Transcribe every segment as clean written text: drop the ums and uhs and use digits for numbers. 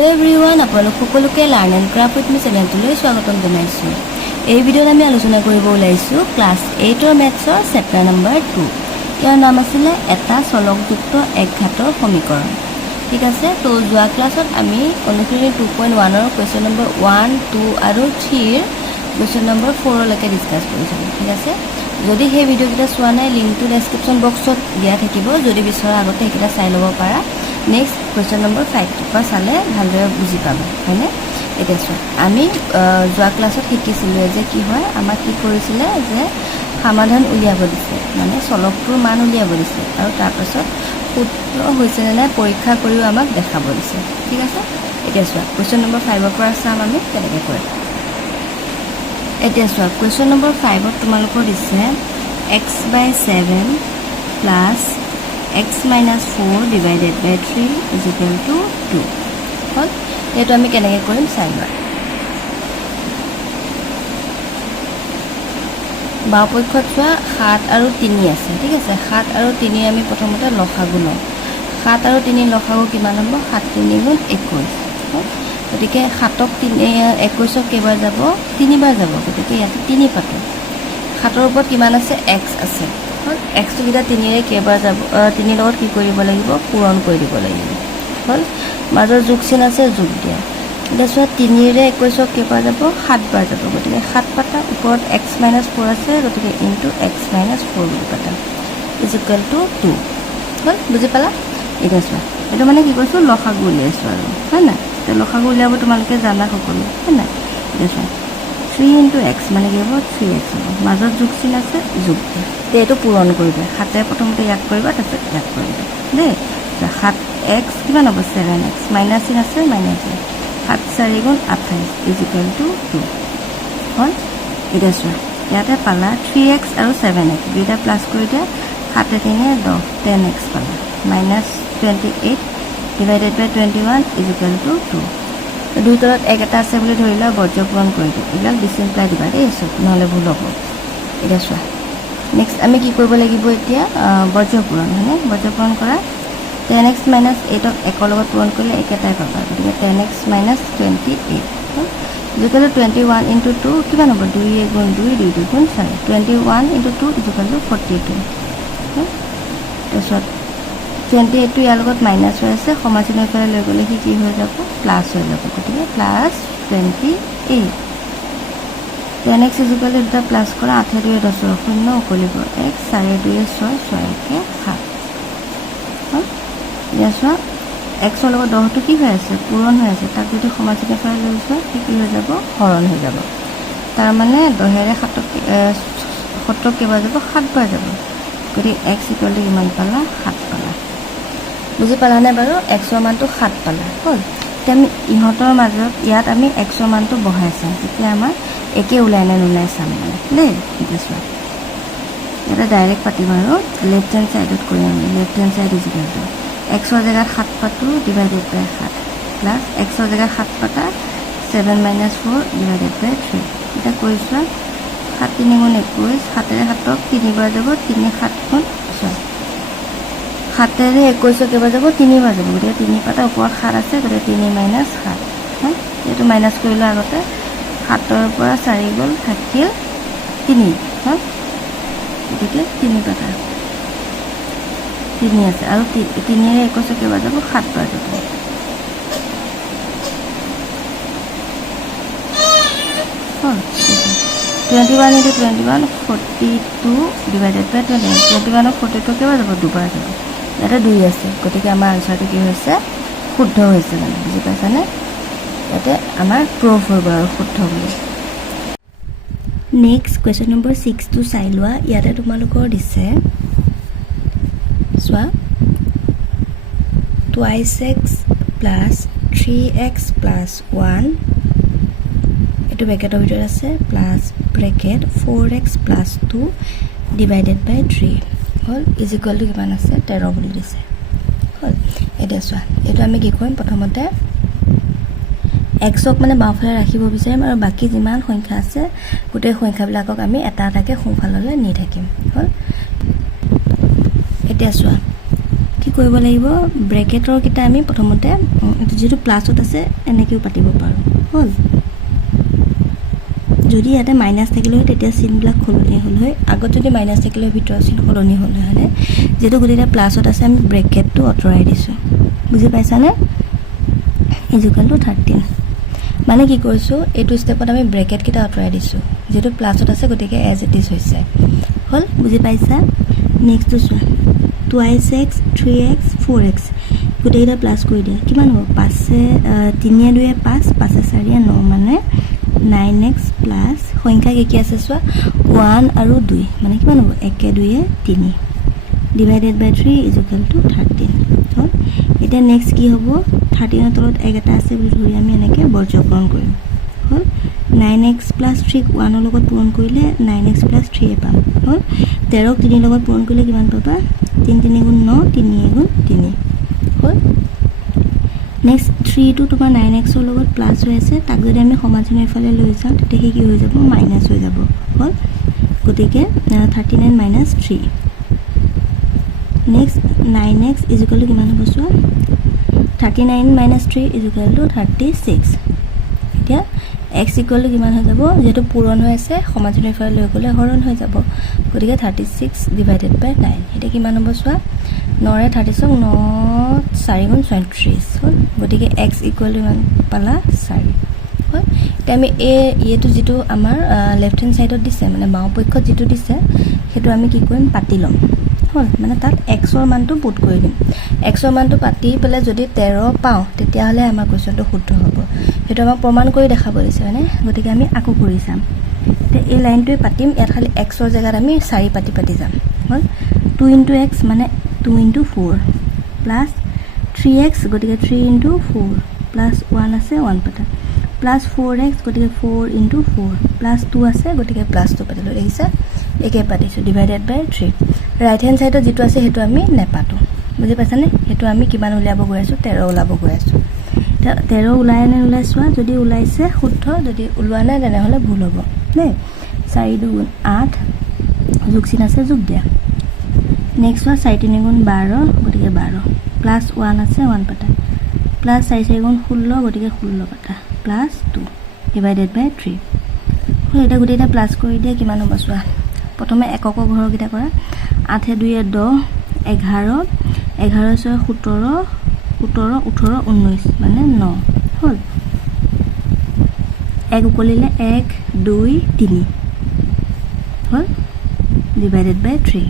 Hello everyone, আপোনালোক সকলোকে learn and craft with মি চেনেলটোলৈ স্বাগতম জনাইছোঁ। এই ভিডিঅ'ত আমি আলোচনা কৰিব ওলাইছোঁ ক্লাছ 8ৰ মেথছৰ চেপ্টাৰ নম্বৰ 2। ইয়াৰ নাম আছিলে এটা চলকযুক্ত একঘাতৰ সমীকৰণ। ঠিক আছে, তো যোৱা ক্লাছত আমি অনুশীলনী 2.1ৰ কুৱেশ্যন নম্বৰ 1, 2 আৰু 3ৰ কুৱেশ্যন নম্বৰ 4লৈকে ডিছকাছ কৰিছিলোঁ। ঠিক আছে, যদি সেই ভিডিঅ'কেইটা চোৱা নাই লিংকটো ডেছক্ৰিপশ্যন বক্সত দিয়া থাকিব, যদি বিচৰা আগতে সেইকেইটা চাই ল'ব পাৰা। নেক্সট কুৱেশ্যন নম্বৰ 5টোৰ পৰা চালে ভালদৰে বুজি পাবা, হয়নে? এতিয়া চোৱা, আমি যোৱা ক্লাছত শিকিছিলোঁ যে কি হয়, আমাক কি কৰিছিলে যে সমাধান উলিয়াব দিছে, মানে চলকটোৰ মান উলিয়াব দিছে আৰু তাৰপাছত শুদ্ধ হৈছেনে নাই পৰীক্ষা কৰিও আমাক দেখাব দিছে। ঠিক আছে, এতিয়া চোৱা কুৱেশ্যন নম্বৰ 5ৰ পৰা চাম আমি কেনেকৈ কৰিম। এতিয়া চোৱা কুৱেশ্যন নম্বৰ 5ত তোমালোকৰ দিছে x/7 plus x minus 4 divided by 3 is equal to 2 হ'ল। এইটো আমি কেনেকৈ কৰিম চাই লোৱা। বাওঁপক্ষত চোৱা 7 আৰু 3 আছে। ঠিক আছে, 7 আৰু 3 আমি প্ৰথমতে লসাগু লওঁ। 7 আৰু 3 লসাগু কিমান হ'ব? 7 3 গুণ 21। গতিকে 7ক 21ক কেইবাৰ যাব? 3বাৰ যাব। গতিকে ইয়াতে 3 পাতোঁ। 7ৰ ওপৰত কিমান আছে? x আছে। হ'ল, এক্সটো কেইটা 3ৰে কেইবাৰ যাব? 3 লগত কি কৰিব লাগিব? পূৰণ কৰি দিব লাগিব। হ'ল, মাজৰ যোগ চিন আছে, যোগ দিয়া। এতিয়া চোৱা 3ৰে 21ক কেইবাৰ যাব? 7বাৰ যাব। গতিকে 7 পাতা, ওপৰত x minus 4 আছে, গতিকে ইনটু x minus 4 বুলি পাতা ইজ ইকুৱেল টু 2। হ'ল, বুজি পালা? এতিয়া চোৱা, এইটো মানে কি কৈছোঁ, লসাগু উলিয়াইছোঁ আৰু, হয় নাই? এতিয়া লসাগু উলিয়াব তোমালোকে জানা সকলো, হয় নাই? এতিয়া চোৱা 3 ইনটু x মানে কি হ'ব? 3x হ'ব। মাজত যোগ চিন আছে, যোগ দিয়া। এতিয়া এইটো পূৰণ কৰিবা। 7ৰে প্ৰথমতে ইয়াক কৰিবা, তাৰপিছত ইয়াক কৰিবা দেই। 7x কিমান হ'ব? 7x মাইনাছ চিন আছে, মাইনাছ 7 4 গুণ 28 ইজ ইকুৱেল টু 2। হ'ল, এতিয়া চোৱা ইয়াতে পালা 3x আৰু 7x দুইটা প্লাছ কৰি দিয়া। 7 3 10 10x পালা minus 28 divided by 21 is equal to 2। দুই তলত এক এটা আছে বুলি ধৰি লোৱা, বৰ্জ্য পূৰণ কৰি দিওঁ। এইবিলাক ডিচিম্প্লাই দিবা দেই চব, নহ'লে ভুল হ'ব। এতিয়া চোৱা নেক্সট আমি কি কৰিব লাগিব এতিয়া? বৰ্জ্য পূৰণ, হয়নে? বৰ্জ্য পূৰণ কৰা 10x মাইনাছ 8ক 1ৰ লগত পূৰণ কৰিলে একেটাই পাবা। গতিকে 10x minus 28 equal two 21 into 2 কিমান হ'ব? 2 গুণ 2 2 2 গুণ 4 21 ইনটু 2 ইজুকেল টু 42। তাৰপিছত 28টো ইয়াৰ লগত মাইনাছ হৈ আছে, সমাচিনৰ ফালে লৈ গ'লে সি কি হৈ যাব? প্লাছ হৈ যাব। গতিকে প্লাছ 28। 10x ইজুকেল টু দুটা প্লাছ কৰা, 8 2 10 0 উকলিব 1 4 2 6 6 1 7। হ'ল, এতিয়া চোৱা এক্সৰ লগত 10টো কি হৈ আছে? পূৰণ হৈ আছে। তাক যদি সমাচিনৰ ফালে লৈ যোৱা সি কি হৈ যাব? হৰণ হৈ যাব। তাৰমানে 10ৰে 7ক কেইবাৰ যাব? 7বাৰ যাব। গতিকে x ইকুৱেল টু কিমান পালা? 7 পালা। বুজি পালানে বাৰু? এক্সৰ মানটো 7 পালা। হ'ল, এতিয়া আমি ইহঁতৰ মাজত ইয়াত আমি এক্সৰ মানটো বহাই চাম, তেতিয়া আমাৰ একে ওলাই নে নোলাই চাম মানে দেই। এতিয়া চোৱা ইয়াতে ডাইৰেক্ট পাতিম আৰু লেফ্ট হেণ্ড ছাইডত কৰিম আমি। Left hand side is equal two এক্সৰ জেগাত 7 পাতোঁ ডিভাইডেড বাই 7 প্লাছ এক্সৰ জেগাত 7 পাতা 7 মাইনাছ 4 ডিভাইডেড বাই 3। এতিয়া কৰি চোৱা 7 3 গুণ 21, 7ৰে 7ক 3বাৰ যাব, 3 7 গুণ চোৱা 7ৰে 21ক কেইবাৰ যাব? 3বাৰ যাব। গতিকে 3 পাতা, ওপৰত 7 আছে, গতিকে 3 মাইনাছ 7। হয়, এইটো মাইনাছ কৰিলোঁ আগতে। 7ৰ পৰা 4 গ'ল, থাকিল 3। হয়, গতিকে 3 পাতা 3 আছে আৰু 3ৰে 21ক কেইবাৰ যাব? 7বাৰ যাব। হ'ল, 21 ইনটু 21 42 ডিভাইডেড বাই 21। 21ক 42 কেইবাৰ যাব? 2বাৰ যাব। ইয়াতে 2 আছে, গতিকে আমাৰ আনচাৰটো কি হৈছে? শুদ্ধ হৈছে। মানে বুজি পাইছানে? ইয়াতে আমাৰ প্ৰুফ হৈ গ'ল আৰু শুদ্ধ বুলি। নেক্সট কুৱেশ্যন নম্বৰ 6টো চাই লোৱা। ইয়াতে তোমালোকৰ দিছে চোৱা 2x প্লাছ 3x প্লাছ 1 এইটো ব্ৰেকেটৰ ভিতৰত আছে, plus bracket 4x plus 2 divided by 3 হ'ল ইজ ইকুৱেল টু কিমান আছে? 13 বুলি দিছে। হ'ল, এতিয়া চোৱা এইটো আমি কি কৰিম? প্ৰথমতে এক্সক মানে বাওঁফালে ৰাখিব বিচাৰিম আৰু বাকী যিমান সংখ্যা আছে গোটেই সংখ্যাবিলাকক আমি এটা এটাকৈ সোঁফাললৈ নি থাকিম। হ'ল, এতিয়া চোৱা কি কৰিব লাগিব ব্ৰেকেটৰ কিটা আমি প্ৰথমতে যেটো প্লাছত আছে এনেকেও পাতিব পাৰো হল যদি ইয়াতে মাইনাস থাকিলে তেতিয়া চিনবিলাক খলনি হল হয় আগত যদি মাইনাস থাকিলে ভিতৰৰ চিন খলনি হল হয় যেটো গলিটা প্লাছত আছে আমি ব্ৰেকেটটো অতৰাই দিছো বুজি পাইছানে ইকুয়াল টু 13 মানে কি কৈছো এটো স্টেপত আমি ব্ৰেকেট কিটা অতৰাই দিছো যেটো প্লাছত আছে গতিকে এজ ইট ইজ হৈছে হল বুজি পাইছা next two 2x 3x 4x গোটেইটা plus কৰি দিয়া কিমান হ'ব 5 3 2 5 5 4 9 মানে 9x প্লাস সংখ্যা কি আছে চোৱা 1 আৰু 2 মানে কিমান হ'ব 1 2 3 divided by 3 is equal to 13 হল এটা নেক্সট কি হ'ব 13 ৰ তলত এক এটা আছে বুলি ধৰি আমি এনেকে বৰ্গকৰণ কৰিম হল 9x plus 3 1 ৰ লগত পূৰণ কৰিলে 9x plus 3 পাম হল 13 ক 3 ৰ লগত পূৰণ কৰিলে কিমান পাবা 3 3 গুণ 9 3 গুণ 3 হল নেক্সট 3 টো তোমাৰ 9x ৰ লগত প্লাস হৈ আছে তাক যদি আমি সমাজনৰ ইফালে লৈ যাওঁ তেতিয়া কি হৈ যাব মাইনাস হৈ যাব হল গতিকে 39 minus 3 next 9x is equal to কিমান হ'ব চোৱা 39 minus 3 is equal to 36 এতিয়া x equal to কিমান হৈ যাব যেটো পূৰণ হৈ আছে সমাজনৰ ইফালে লৈ গলে হৰণ হৈ যাব গতিকে 36 divided by 9 এটা কিমান হ'ব চোৱা 9 ৰে 36 9 4 গুণ 34 হল গতিকে x equal to কিমান পালা 4 হল এতিয়া আমি এটো যেটো আমাৰ লেফট হ্যান্ড সাইডত দিছে মানে বাও পক্ষত যেটো দিছে হেতু আমি কি কৰিম পাতি লম হল মানে তাত x ৰ মানটো পুট কৰি দিম x ৰ মানটো পাতি পেলে যদি 13 পাও তেতিয়া হলে আমাৰ কোৱেশ্চনটো শুদ্ধ হ'ব হেতু আমাক প্ৰমাণ কৰি দেখাব দিছে মানে গতিকে আমি আকো কৰি চাম তে এই লাইনটোৱে পাতিম ইয়াত খালি x ৰ জায়গাত আমি 4 পাতি যাম হল 2 into x মানে 2 into 4 plus 3x গতিকে 3 into 4 plus 1 আছে 1 পাতা plus 4x গতিকে 4 into 4 plus 2 আছে গতিকে plus 2 পাতিলো দেখিছা একে পাতিছো ডিভাইডেড বাই 3 রাইট হ্যান্ড সাইডত যেটো আছে হেতু আমি নেপাটো বুজি পাছানে হেতু আমি কিমান উলিয়াব গৈ আছো 13 উলাব গৈ আছো 13 উলাই নে উলাইছোৱা যদি উলাইছে শুদ্ধ যদি উলোৱা নাই তেনে হলে ভুল হ'ব নে 4 2 8 যোগ চিন আছে যোগ দিয়া নেক্সট 4 3 গুণ 12 গতিকে 12 প্লাস 1 আছে 1 পাতা প্লাস 4 4 গুণ 16 গতিকে 16 পাতা প্লাস 2 ডিভাইডেড বাই 3 হল এটা গতিটা প্লাস কৰি দিয়া কিমান হ'ব চোৱা প্ৰথমে একক ঘৰৰ কিটা কৰা 8 2 10 11 11 6 17 17 18 19 মানে 9 হল এক উকলিলে 1 2 3 হল ডিভাইডেড বাই 3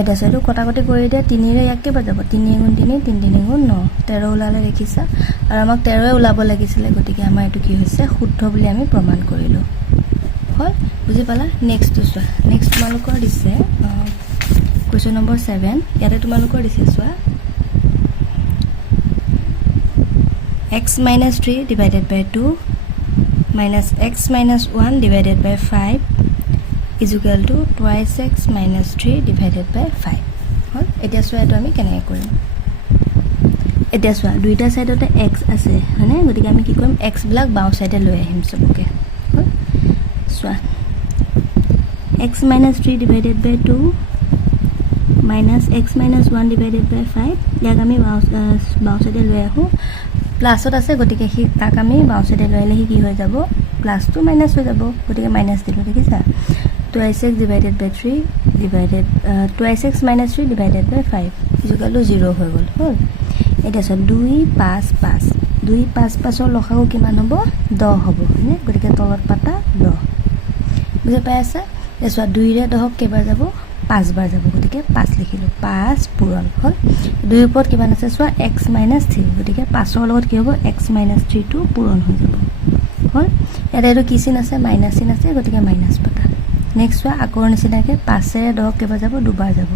এটা সেটো কটাকটি কৰি দিয়া 3 ৰে ইয়াক কেবা যাব 3 গুণ 3 3 3 গুণ 9 13 উলালে দেখিছা আৰু আমাক 13 উলাব লাগিছিল গতিকে আমাৰ এটো কি হৈছে শুদ্ধ বুলি আমি প্ৰমাণ কৰিলো হল বুজি পালা নেক্সট টু চোৱা নেক্সট তোমালোকৰ দিছে কোৱেশ্চন নম্বৰ 7 ইয়াতে তোমালোকৰ দিছে চোৱা x minus 3 divided by 2 minus x minus 1 divided by 5 is equal to twice x minus 3 divided by 5 হল এটা চোৱা এটো আমি কেনে কৰিম এটা চোৱা দুইটা সাইডতে x আছে হনে গতিকে আমি কি কৰিম x ব্লক বাও সাইডে লৈ আহিম সবকে হল চোৱা x minus 3 divided by 2 minus x minus 1 divided by 5 ইয়াক আমি বাও সাইডে লৈ আহো প্লাসত আছে গতিকে হি তাক আমি বাও সাইডে লৈ আহিলে কি হৈ যাব প্লাস টু মাইনাস হৈ যাব গতিকে মাইনাস দিলো দেখিছা 2x divided by 3 divided 2x minus 3 divided by 5 is equal to 0 হৈ গল হল এটা সব 2 5 5 2 5 5 ৰ লখাও কিমান হ'ব 10 হ'ব মানে গতিকে তলত পাতা 10 বুজি পাই আছা এসা 2 ৰে 10 কেবাৰ যাব 5 বাৰ যাব গতিকে 5 লিখিলো 5 পূৰণ হল 2 ওপৰত কিমান আছে চোৱা x minus 3 গতিকে 5 ৰ লগত কি হ'ব x minus 3 টো পূৰণ হৈ যাব হল এটা এটো কি চিন আছে মাইনাস চিন আছে গতিকে মাইনাস পাতা নেক্সট চোৱা আকৰৰ নিচিনাকে 5 ৰে 10 কেবাৰ যাব দুবাৰ যাব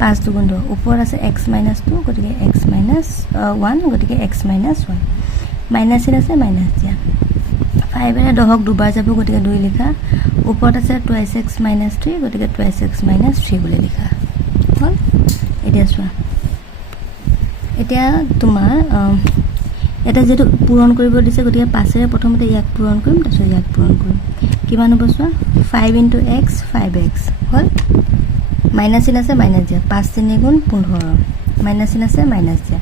5 দুগুণ 10 ওপৰত আছে x minus 2 গতিকে x minus 1 গতিকে x minus 1 মাইনাস চিন আছে মাইনাস দিয়া 5 ৰে 10 দুবাৰ যাব গতিকে 2 লিখা ওপৰত আছে 2x minus 3 গতিকে 2x minus 3 বুলি লিখা হল এতিয়া চোৱা এতিয়া তোমাৰ এটা যেটো পূৰণ কৰিব দিছে গতিকে 5 ৰে প্ৰথমতে ইয়াক পূৰণ কৰিম তাৰপিছত ইয়াক পূৰণ কৰিম কিমান হ'ব চোৱা 5 into x 5x হল মাইনাছ চিন আছে মাইনাছ দিয়া 5 3 গুণ 15 মাইনাছ চিন আছে মাইনাছ দিয়া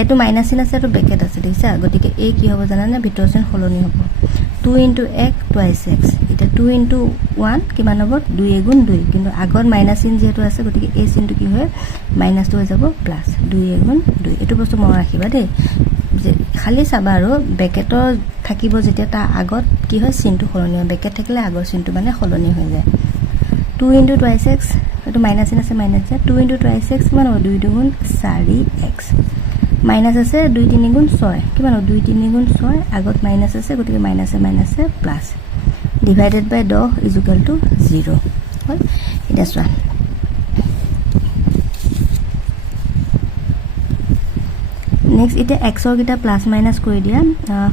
এটো মাইনাছ চিন আছে এটো ব্ৰেকেট আছে দেখিছা গতিকে এই কি হ'ব জানানে ভিতৰ চিন সলনি হ'ব 2 * x twice x এটা 2 * 1 কিমান হ'ব 2 গুণ 2 কিন্তু আগত মাইনাছ চিন যেটো আছে গতিকে এই চিনটো কি হয় মাইনাছটো হৈ যাব প্লাছ 2 গুণ 2 এটো বস্তু মনত ৰাখিবা দেই যে খালি চাবা আৰু ব্ৰেকেটৰ থাকিব যেতিয়া তা আগত কি হয় চিনটো সলনি হয় ব্ৰেকেট থাকিলে আগৰ চিনটো মানে সলনি হৈ যায় 2 * twice x এটো মাইনাছ চিন আছে মাইনাছ দিয়া 2 * twice x কিমান হ'ব 2 * 4x মাইনাছ আছে 2 3 গুণ 6 কিমান হ'ব 2 3 গুণ 6 আগত মাইনাছ আছে গতিকে মাইনাছে মাইনাছে plus divided by 10 is equal to 0 হল এটা চোৱা নেক্সট এটা x ৰ কিটা প্লাস মাইনাস কৰি দিয়া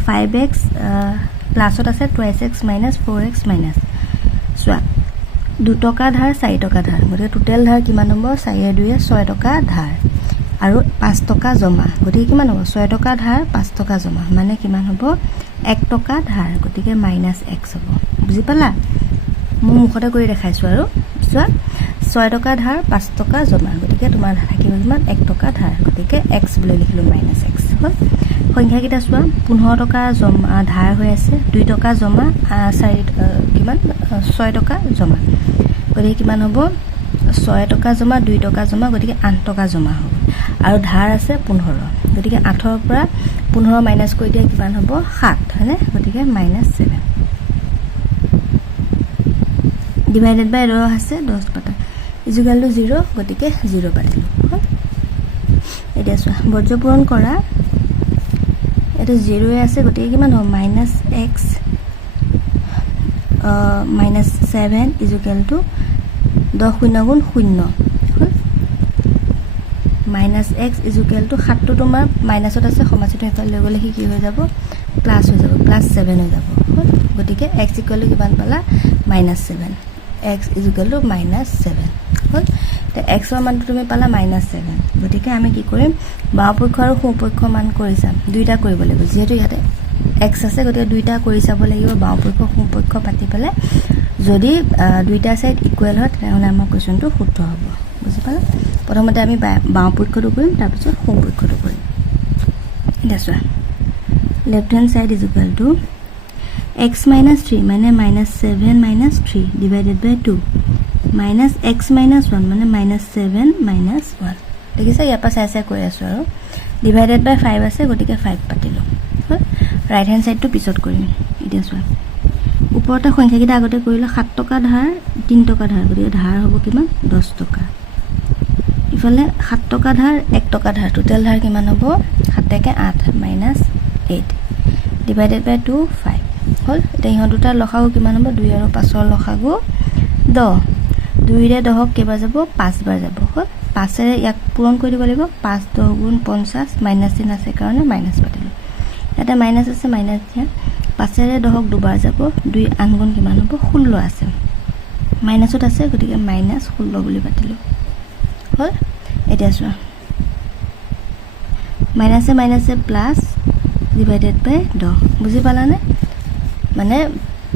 5x প্লাসত আছে 2x minus 4x minus চোৱা 2 টকা ধাৰ 4 টকা ধাৰ গতিকে টোটাল ধাৰ কিমান হ'ব 4 2 6 টকা ধাৰ আৰু 5 টকা জমা গতিকে কিমান হ'ব 6 টকা ধাৰ 5 টকা জমা মানে কিমান হ'ব 1 টকা ধাৰ গতিকে -x হ'ব বুজি পালা মই মুখতে কৰি দেখাইছো আৰু চোৱা 6 টকা ধাৰ 5 টকা জমা গতিকে তোমাৰ থাকিব কিমান 1 টকা ধাৰ গতিকে x বুলি লিখিলো -x হল সংখ্যা কিটা চোৱা 15 টকা জমা ধাৰ হৈ আছে 2 টকা জমা 4 কিমান 6 টকা জমা গতিকে কিমান হ'ব 6 টকা জমা 2 টকা জমা গতিকে 8 টকা জমা হ'ব আৰু ধাৰ আছে 15 গতিকে 8 ৰ পৰা 15 মাইনাস কৰি দিয়া কিমান হ'ব 7 হয়নে গতিকে -7 ডিভাইডেড বাই ৰ আছে 10 পাতা ইজ ইকুৱেল টু 0 গতিকে 0 পাতিলো এটা চোৱা বৰ্জ্য পূৰণ কৰা এটা 0 আছে গতিকে কিমান হ'ব -x -7 ইজ ইকুৱেল টু 10 0 গুণ 0 -x ইজ ইকুৱেল টু 7 টো তোমাৰ মাইনাসত আছে সমাচিত এফাল লৈ গলে কি হৈ যাব প্লাস হৈ যাব +7 হৈ যাব গতিকে x ইকুৱেল টু কিমান পালা -7 x is equal to -7 হল তে x ৰ মানটো তুমি পালা -7 গতিকে আমি কি কৰিম বাওপক্ষ আৰু সোঁপক্ষ মান কৰি চাম দুইটা কৰিব লাগিব যেহেতু ইয়াতে x আছে গতিকে দুইটা কৰি চাব লাগিব বাওপক্ষ সোঁপক্ষ পাতি পেলে যদি দুইটা সাইড ইকুৱেল হয় তেনে আমাৰ কোৱেশ্চনটো শুদ্ধ হ'ব বুজি পালা প্ৰথমতে আমি বাওপক্ষটো কৰিম তাৰ পিছত সোঁপক্ষটো কৰিম এটা চোৱা left hand side is equal two x minus 3 মানে -7 minus 3 divided by 2 minus x minus 1 মানে -7 minus 1 দেখিছা ইয়াৰ পৰা চাই কৰি আছো আৰু divided by 5 আছে গতিকে 5 পাতিলো ৰাইট হ্যান্ড সাইডটো পিছত কৰিম এতিয়া চোৱা ওপৰতে সংখ্যা কিটা আগতে কৰিলো 7 টকা ধাৰ 3 টকা ধাৰ গতিকে ধাৰ হ'ব কিমান 10 টকা ইফালে 7 টকা ধাৰ 1 টকা ধাৰ টোটাল ধাৰ কিমান হ'ব 7 কে 8 -8 divided by 2 5 হল এটা ইহ দুটাৰ লসাগু কিমান হ'ব 2 আৰু 5 ৰ লসাগু 10 2 ৰে 10 কেবা যাব 5 বাৰ যাব হল 5 ৰে ইয়াক পূৰণ কৰি দিব লাগিব 5 10 গুণ 50 মাইনাস চিন আছে কাৰণে মাইনাস পাতিলো এটা মাইনাস আছে মাইনাস দিয়া 5 ৰে 10 দুবাৰ যাব 2 8 গুণ কিমান হ'ব 16 আছে মাইনাসত আছে গতিকে -16 বুলি পাতিলো হল এতিয়া চোৱা মাইনাসে প্লাস ডিভাইডেড বাই 10 বুজি পালানে মানে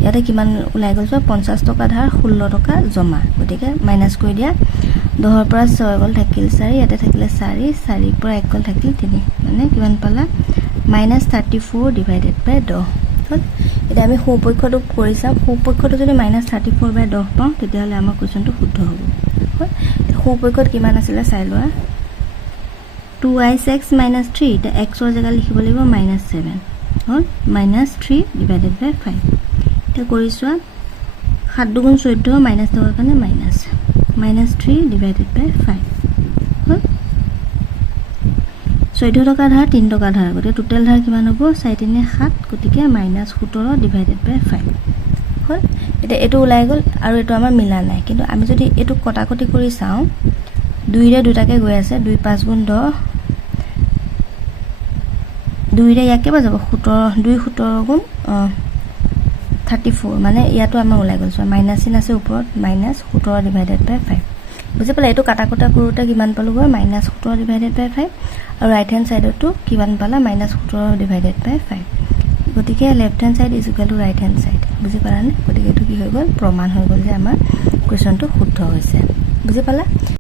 ইয়াতে কিমান উলাই গল 50 টকা ধাৰ 16 টকা জমা গতিকে মাইনাস কৰি দিয়া 10 ৰ পৰা 6 গল থাকিল 4 ইয়াতে থাকিলে 4 4 ৰ পৰা 1 গল থাকিল 3 মানে কিমান পালা -34 ডিভাইডেড বাই 10 হল এটা আমি সোঁপক্ষটো কৰি চাম সোঁপক্ষটো যদি -34 বাই 10 পাওঁ তেতিয়াহলে আমাৰ কোৱেশ্চনটো শুদ্ধ হ'ব হল সোঁপক্ষত কিমান আছিল চাই লোৱা 2x - 3 এটা x ৰ জায়গা লিখিব লাগিব -7 হল -3 divided by 5 এটা কৰিছোৱা 7 দুগুণ 14 মাইনাস টকাৰ কাৰণে -3 divided by 5 হল 14 টকা ধাৰ 3 টকা ধাৰ গতিকে টোটাল ধাৰ কিমান হ'ব 4 3 7 গতিকে -17 divided by 5 হল এটা এটো ওলাই গল আৰু এটো আমাৰ মিলা নাই কিন্তু আমি যদি এটো কটাকটি কৰি চাও 2 ৰে দুটাকে গৈ আছে 2 5 গুণ 10 2 ৰে ইয়াকে বাজাব 17 2 17 গুণ 34 মানে ইয়াটো আমাৰ ওলাই গল মাইনাস চিন আছে ওপৰত -17 ডিভাইডেড বাই 5 বুজি পালা এটো কাটাকটা কৰোতে কিমান পালো গৈ -17 ডিভাইডেড বাই 5 আৰু ৰাইট হ্যান্ড সাইডটো কিমান পালা -17 ডিভাইডেড বাই 5 গতিকে left hand side is equal two right hand side বুজি পালানে গতিকে এটো কি হৈ গল প্ৰমাণ হৈ গল যে আমাৰ কোৱেশ্চনটো শুদ্ধ হৈছে বুজি পালা